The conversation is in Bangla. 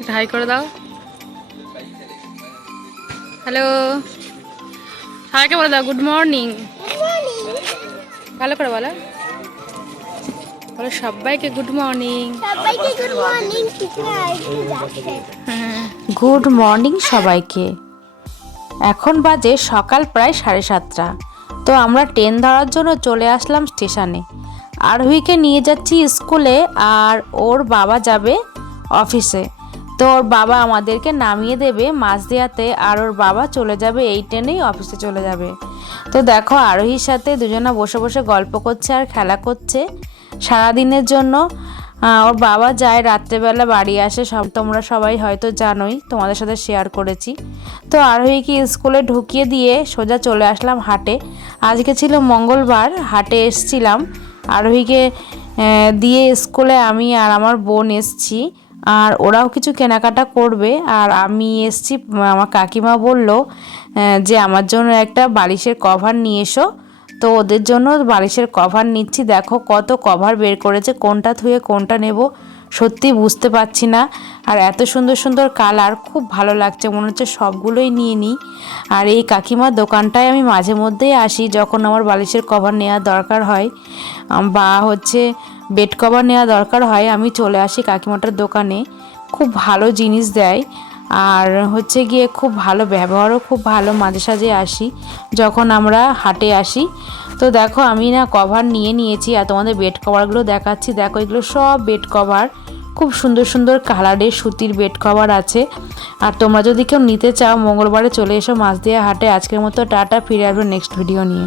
এটা হাই করে দাও। হ্যালো, সবাইকে বলে দাও গুড মর্নিং। ভালো করে বলো, বলো সবাইকে গুড মর্নিং। সবাইকে গুড মর্নিং। গুড মর্নিং সবাইকে। এখন বাজে সকাল প্রায় 7:30। তো আমরা ট্রেন ধরার জন্য চলে আসলাম স্টেশনে। আরোহীকে নিয়ে যাচ্ছি স্কুলে, আর ওর বাবা যাবে অফিসে। তো ওর বাবা আমাদেরকে নামিয়ে দেবে মাঝদিয়াতে, আর ওর বাবা চলে যাবে এই ট্রেনেই অফিসে চলে যাবে। তো দেখো আরোহীর সাথে দুজনা বসে বসে গল্প করছে আর খেলা করছে সারাদিনের জন্য। ওর বাবা যায় রাত্রেবেলা, বাড়ি আসে, সব তোমরা সবাই হয়তো জানোই, তোমাদের সাথে শেয়ার করেছি। তো আরোহীকে স্কুলে ঢুকিয়ে দিয়ে সোজা চলে আসলাম হাটে। আজকে ছিল মঙ্গলবার, হাটে এসছিলাম। আরোহীকে দিয়ে স্কুলে আমি আর আমার বোন এসছি, আর ওরাও কিছু কেনাকাটা করবে। আর আমি এসছি, আমার কাকিমা বলল যে আমার জন্য একটা বালিশের কভার নিয়ে এসো। তো ওদের জন্য বালিশের কভার নিচ্ছি। দেখো কত কভার বের করেছে, কোনটা থুয়ে কোনটা নেব সত্যি বুঝতে পারছি না। আর এত সুন্দর সুন্দর কালার, খুব ভালো লাগছে, মনে হচ্ছে সবগুলোই নিয়ে নিই। আর এই কাকিমার দোকানটায় আমি মাঝে মধ্যেই আসি যখন আমার বালিশের কভার নেওয়ার দরকার হয় বা হচ্ছে বেড কভার নেওয়া দরকার হয়, আমি চলে আসি কাকিমাটার দোকানে। খুব ভালো জিনিস দেয়, আর হচ্ছে গিয়ে খুব ভালো ব্যবহারও খুব ভালো। মাঝে সাঝে আসি যখন আমরা হাটে আসি। তো দেখো আমি না কভার নিয়ে নিয়েছি, আর তোমাদের বেড কভারগুলো দেখাচ্ছি। দেখো এগুলো সব বেড কভার, খুব সুন্দর সুন্দর কালারের সুতির বেড কভার আছে। আর তোমরা যদি কেউ নিতে চাও মঙ্গলবারে চলে এসো মাঝদিয়া হাটে। আজকের মতো টাটা, ফিরে আসবো নেক্সট ভিডিও নিয়ে।